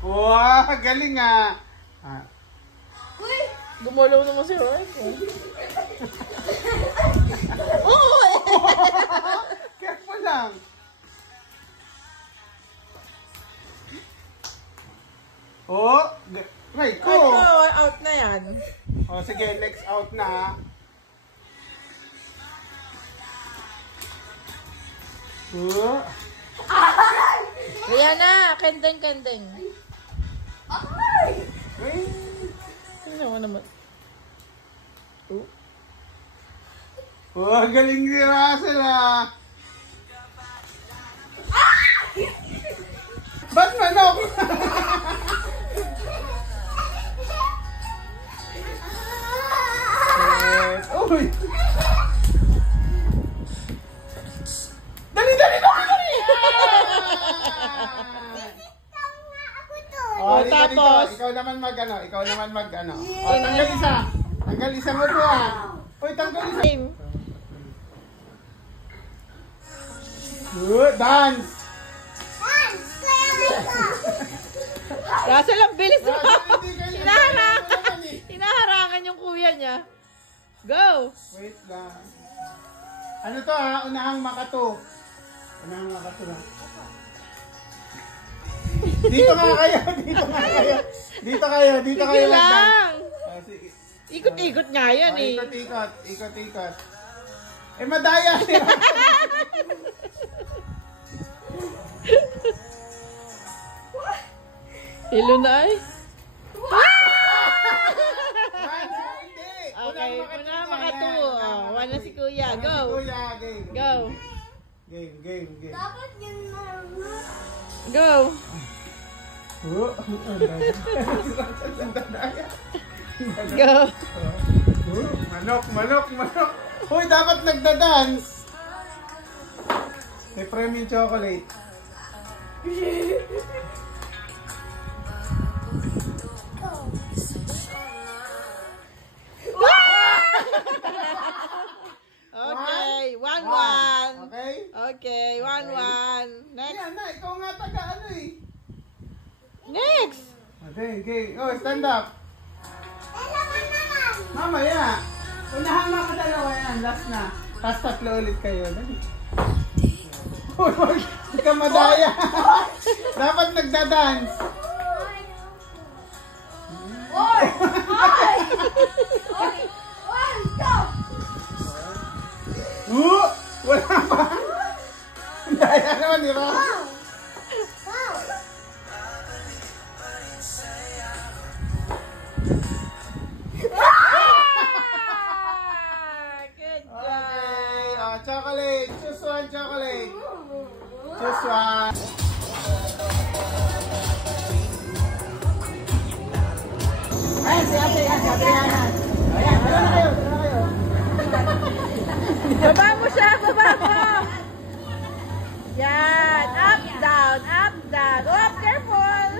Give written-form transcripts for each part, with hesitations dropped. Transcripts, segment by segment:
Wow, galing ah. Uy! Gumalaw naman si Rico. Oh! Careful lang. Oh, Rico. Out na yan. Oh, sige, next out na. Oh. Kaya na, kendeng. Ay! Ano naman? Oh, galing si Russell ah. Ba't manok? Uy! Dali! Oh, tapos? Ikaw naman mag. Oh, tanggal isa. Tanggal isa mo to ah. Uy, tanggal isa. Game. Good, dance. Russell, ang bilis mo. Hindi Hinaharangan yung kuya niya. Go! Wait lang. Ano to ha? Unahang makato. Unahang makato lang. Dito kayo. Sige lang. Oh, sige. Ikot-ikot nga yan eh. Ikot. Eh, madaya siya. Hilo na ay. Okay, una makatuo. One na si kuya. Go. Kuya, game. Go. Game. Dapat yun na. Go. Go. Manok. Uy, dapat nagda-dance. May premium chocolate. Okay, 1-1. Okay? Okay, 1-1. Next. Yan na, ikaw nga taga ano eh. Next. Okay. Oh, stand up. Mamaya. Unahan mga kadalawa yan. Last na. Tapos tatlo ulit kayo. Dali. Huwag ka madaya. Dapat nagda-dance. Oy! Stop! Wala pa. Daya naman, di ba? Good job. Okay. Oh, chocolate. Choose one chocolate. Choose one. Ayan, si ate. Ayan. Ayan, tara na kayo. Baba mo siya, baba mo. Yan, up, down. Oh, careful.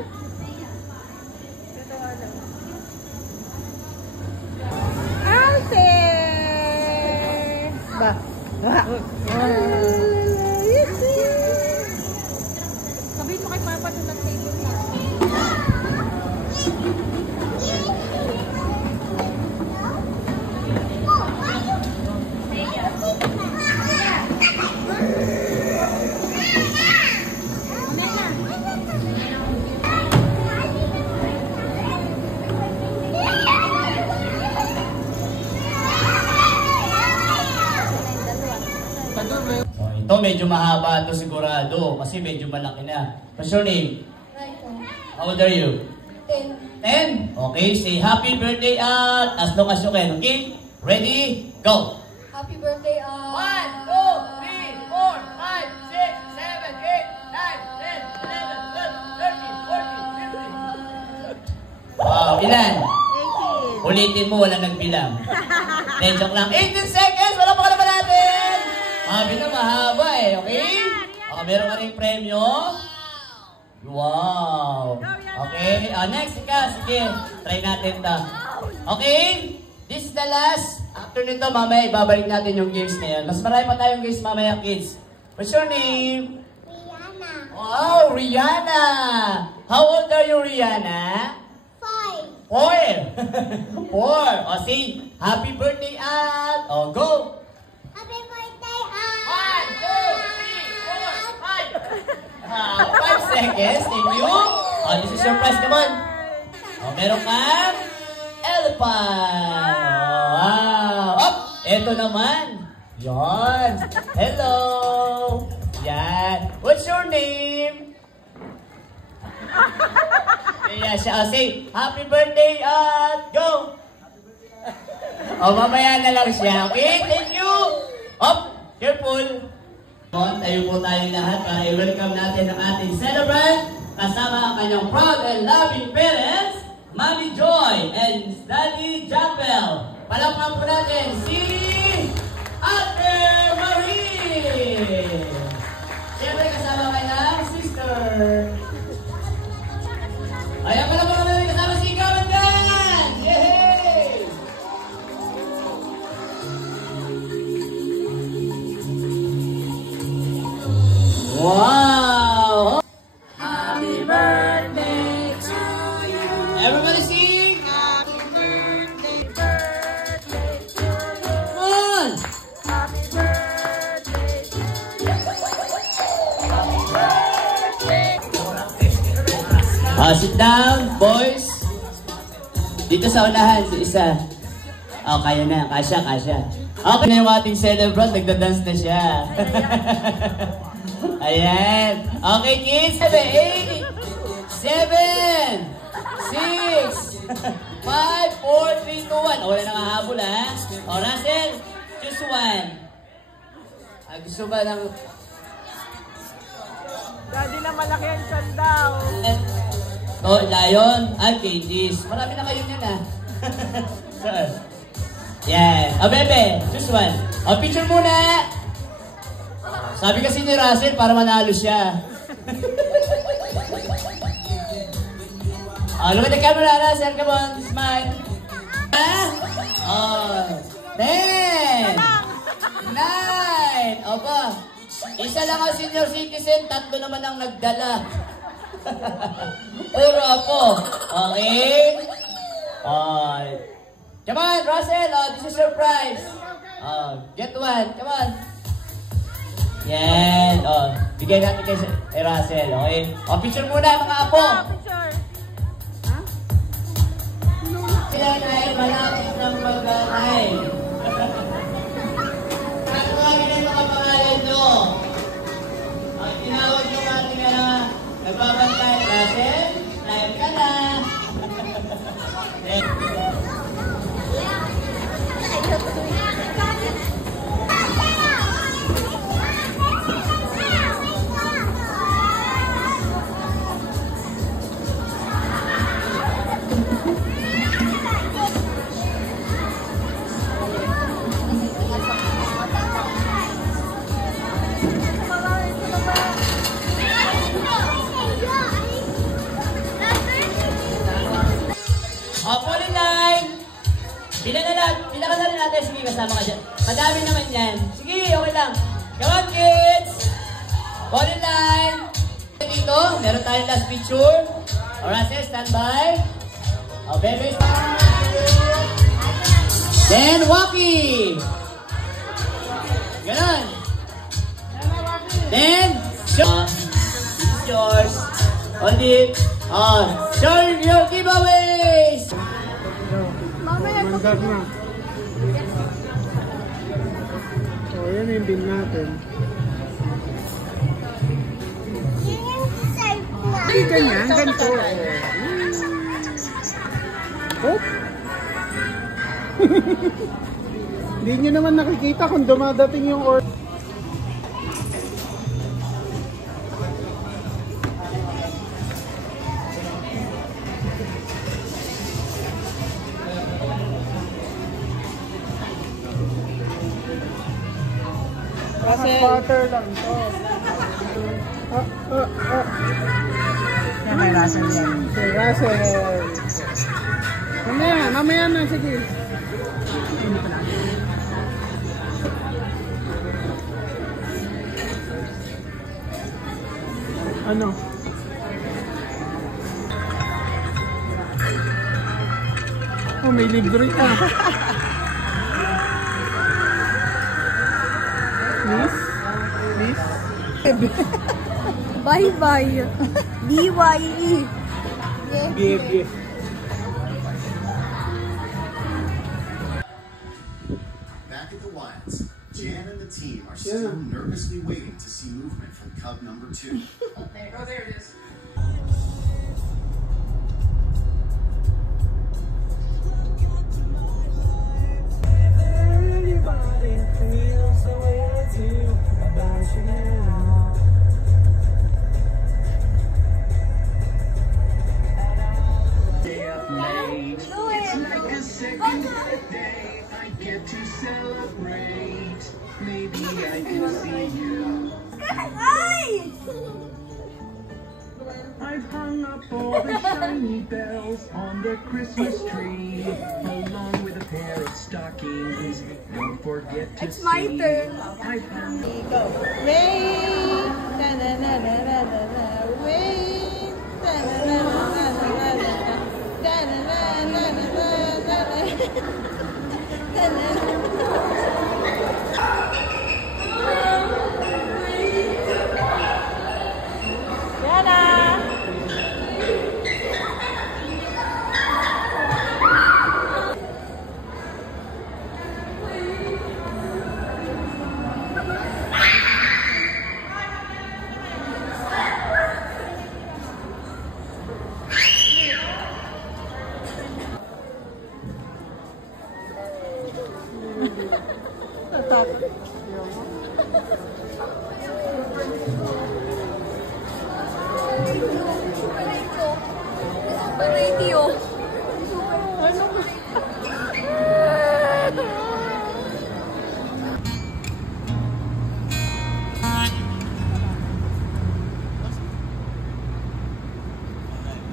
Alce. Ba. Sabihin mo kay Papa doon ang table na. Ito medyo mahaba ito sigurado kasi medyo malaki na. What's your name? How old are you? 10. 10? Okay, say happy birthday as long as you can. Okay? Ready? Go! Happy birthday, 1, 2, 3, 4, 5, 6, 7, 8, 9, 10, 11, 12, 13, 14, 15. Wow, ilan? 18. Ulitin mo, wala nagbilang. Then, joke lang. 18 seconds! Wala pa kalaban natin! Mabi na mahaba eh, okay? Meron ka rin premyo. Wow! Okay, next ka. Sige, try natin ito. Okay? This is the last. After nito, mamaya ibabalik natin yung games na yun. Mas marami pa tayong games mamaya, kids. What's your name? Rihanna. Oh, Rihanna. How old are you, Rihanna? 5. 4. 4. O, say, happy birthday, At. O, go. Happy birthday, 5 seconds. Thank you. Oh, this is your prize. Come on. Oh, meron kang elephant. Oh, wow. Up. Eto naman. Yan. Hello. Yan. What's your name? Kaya siya. Oh, say, happy birthday, At. Go. Oh, mamaya na lang siya. Okay, thank you. Up. Careful. Tayo po tayo lahat para i-welcome natin ang ating celebrant kasama ang kanyang proud and loving parents, Mommy Joy and Daddy Jampel. Palakpakan po natin si Ate Marie! Siyempre kasama kanyang sister. Ayan pala po natin kasama si Kamandan! Yay! Wow! Happy birthday to you! Everybody sing! Happy birthday, birthday to you! One! Happy birthday to you! Happy birthday! Sit down, boys! Dito sa unahan, si isa. Oh, kaya na. Kasya. Okay na yung ating celebrant. Nagda-dance na siya. Ayan. Okay, kids. 7, 6, 5, 4, 3, 2, 1. O, wala nang hahabol, ha? O, Russell, choose one. Gusto ba ng... Daddy na malaki ang tiyan daw. Lion at cages. Marami na kayo yan, ha? Yan. O, Bebe, choose one. O, picture muna. Sabi kasi ni Russell, para manalo siya. Look at the camera, Russell. Come on, smile. 10, 9. Opa, isa lang ang senior citizen, 3 naman ang nagdala. Puro ako. Okay? Come on, Russell. This is your prize. Get one. Come on. Yan. Bigay natin kay Russell. Okay? Picture muna mga apo. Picture. Sila ay malapit ng mag-anay. Tatawagin na yung mga pangalan nyo. Tinawag yung ating nagbabantay. Russell, live ka na. Pila ka na rin natin. Sige, kasama ka dyan. Madami naman yan. Sige, okay lang. Come on, kids! Fall in line. Dito, meron tayong last picture. Russell, stand by. Bebe, then, Waki. Ganon. Then, yours. Hold it. Share your giveaways. Manggag na. So, yan yung bin natin. Hindi ganyan, ganito. Oh! Hindi nyo naman nakikita kung dumadating yung order. Butter lang to. Yan kay Russell yan. Okay, Russell. Mamaya na, sige. Ano? Oh, may libre ka. Miss? Miss? Bye-bye. B-Y-E. Yes. Back at the Wilds, Jan and the team are still nervously waiting to see movement from cub number 2. There it is. I've hung up all the shiny bells on the Christmas tree, along with a pair of stockings. Don't forget to It's my turn. I've hung Rain. Da-na-na-na-na-na-na. Rain. Da-na-na-na-na-na-na.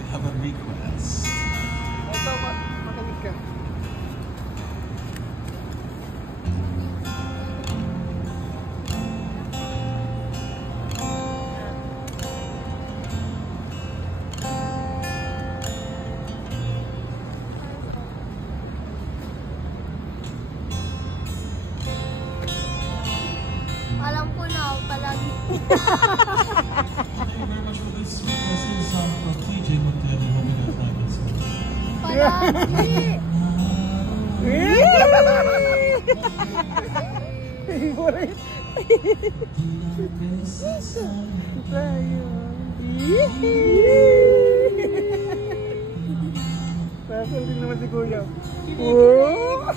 Have a request. Makinig ka. Alam ko na ako palagi. Thank you very much for this request. This is a song from TJ Montana. Hope you guys like it. Palagi. Favorite. Pasal din naman si Kuya. Oh!